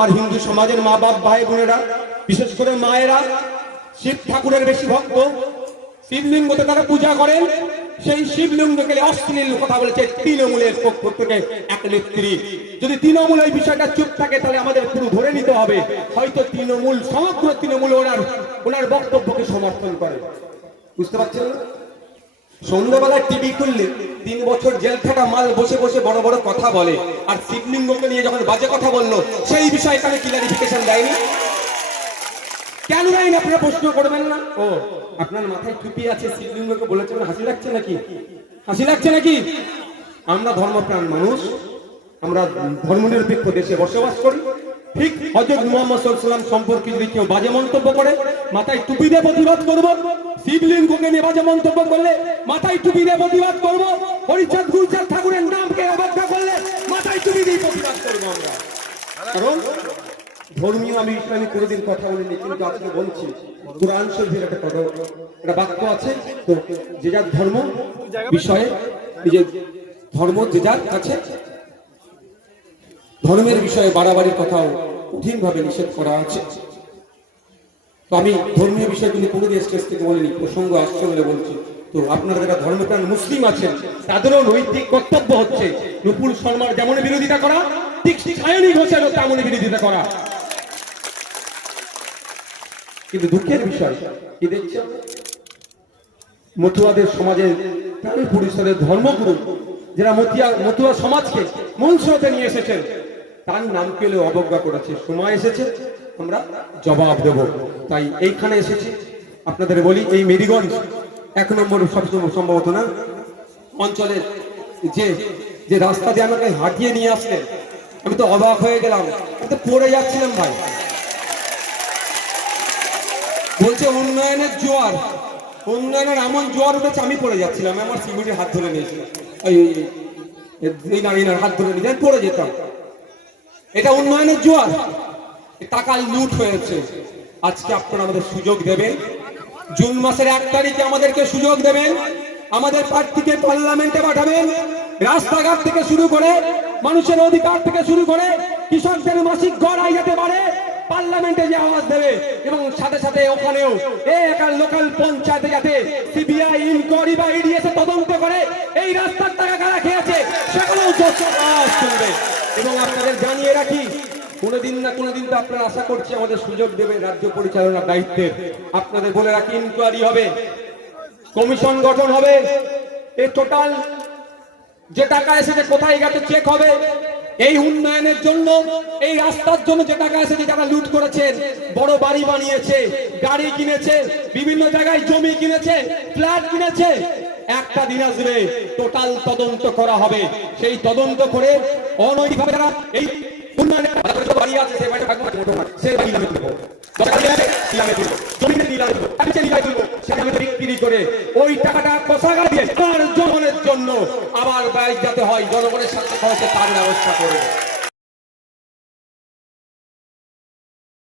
আমার হিন্দু সমাজের মা বাপ, ভাই বোনেরা, বিশেষ করে মায়েরা, শিব ঠাকুরের বেশি ভক্ত, শিবলিঙ্গতে তারা পূজা করেন, সেই শিবলিঙ্গকে অশ্লীল কথা বলেছে তৃণমূলের পক্ষ থেকে এক নেত্রী। যদি তৃণমূল এই বিষয়টা চুপ থাকে, তাহলে আমাদের পুরো ধরে নিতে হবে। হয়তো তৃণমূল, সমগ্র তৃণমূল ওনার ওনার বক্তব্যকে সমর্থন করে। বুঝতে পারছেন সন্ধ্যাবেলায় টিভি খুললে তিন বছর জেল থাকা মাল বসে বসে বড় বড় কথা বলে। আর শিবলিঙ্গকে নিয়ে যখন বাজে কথা বলল, সেই বিষয়ে এখানে ক্লারিফিকেশন দেয়নি? কেন দেয়নি? আপনারা প্রশ্ন করবেন না। ও, আপনার মাথায় টুপি আছে, শিবলিঙ্গকে বলেছেন হাসি লাগছে নাকি? হাসি লাগছে নাকি? আমরা ধর্মপ্রাণ মানুষ, আমরা ধর্মনিরপেক্ষ দেশে বসবাস করি। ঠিক হজরত মুহাম্মদ সাল্লাম সম্পর্কে যদি কেউ বাজে মন্তব্য করে, মাথায় টুপি দিয়ে প্রতিবাদ করব। শিবলিঙ্গকে নিয়ে বাজে মন্তব্য করলে মাথায় টুপি দিয়ে প্রতিবাদ করব। হরিচাঁদ গুলচাঁদ ঠাকুরের নামকে অবজ্ঞা করলে মাথায় টুপি দিয়ে প্রতিবাদ করব আমরা কারণ ধর্মীয় আমি ইসলামী কোনোদিন কথা বলিনি, কিন্তু আজকে বলছি, কোরআন শরীফের একটা কথা, একটা বাক্য আছে, তো যে যার ধর্ম বিষয়ে নিজের ধর্ম যে যার কাছে, ধর্মের বিষয়ে বাড়াবাড়ির কথাও কঠিনভাবে নিষেধ করা আছে। তো আমি ধর্মীয় বিষয়গুলি কোনোদিন স্টেজ থেকে বলিনি, প্রসঙ্গ আসছে বলে বলছি। তো আপনারা যারা ধর্মপ্রাণ মুসলিম আছেন, তাদেরও নৈতিক কর্তব্য হচ্ছে নুপুর শর্মার যেমন বিরোধিতা করা ঠিক সায়নী ঘোষেরও তেমন বিরোধিতা করা। কিন্তু দুঃখের বিষয়, কি দেখছেন? মতুয়াদের সমাজের প্রাণী পুরুষদের ধর্মগুরু যারা মতিয়া, মতুয়া সমাজকে মঞ্চতে নিয়ে এসেছেন, তার নাম পেলে অবজ্ঞা করেছে। সময় এসেছে, আমরা জবাব দেব। তাই এইখানে এসেছি। আপনাদের বলি, এই মেরিগঞ্জ এক নম্বর সবসময় সম্ভবত না? অঞ্চলের যে যে রাস্তা দিয়ে আমাকে হাঁটিয়ে নিয়ে আসলেন আমি তো অবাক হয়ে গেলাম। আমি তো পড়ে যাচ্ছিলাম ভাই। বলছে, উন্নয়নের জোয়ার, উন্নয়নের এমন জোয়ার উঠেছে, আমি পড়ে যাচ্ছিলাম। আমার সিমিটির হাত ধরে নিয়েছিলাম হাত ধরে নিয়ে পড়ে যেতাম। এটা উন্নয়নের জোয়ার। টাকা লুট হয়েছে। আজকে আপনারা আমাদের সুযোগ দেবেন। জুন মাসের এক তারিখে আমাদেরকে সুযোগ দেবেন। আমাদের প্রার্থীকে পার্লামেন্টে পাঠাবেন। রাস্তাঘাট থেকে শুরু করে, মানুষের অধিকার থেকে শুরু করে, কৃষকদের মাসিক গড় আয় যেতে পারে, পার্লামেন্টে যে আওয়াজ দেবে এবং সাথে সাথে ওখানেও একার লোকাল পঞ্চায়েতে যাতে সিবিআই ইনকোয়ারি বা ইডি এসে তদন্ত করে, এই রাস্তার টাকা কারা খেয়েছে জোরসোর আওয়াজ তুলবে এবং আপনাদের জানিয়ে রাখি, কোনোদিন না কোনোদিন তো আপনারা আশা করছি আমাদের সুযোগ দেবে রাজ্য পরিচালনার দায়িত্বের। আপনাদের বলে রাখি ইনকোয়ারি হবে, কমিশন গঠন হবে এই টোটাল যে টাকা এসেছে কোথায় গেছে চেক হবে এই উন্নয়নের জন্য এই রাস্তার জন্য যে টাকা এসেছে যারা লুট করেছেন বড় বাড়ি বানিয়েছে গাড়ি কিনেছে বিভিন্ন জায়গায় জমি কিনেছে ফ্ল্যাট কিনেছে একটা দিন আসবে টোটাল তদন্ত করা হবে। সেই তদন্ত করে অনৈতিকভাবে যারা এই উন্নয়নের বাড়ি আছে মোটো মাটি, সেই বাড়ি জমিতে সেখানে বিক্রি করে ওই টাকাটা কোষাগার দিয়ে তার জনগণের জন্য আবার ব্যয় যাতে হয়, জনগণের সাথে খরচে তার ব্যবস্থা করবে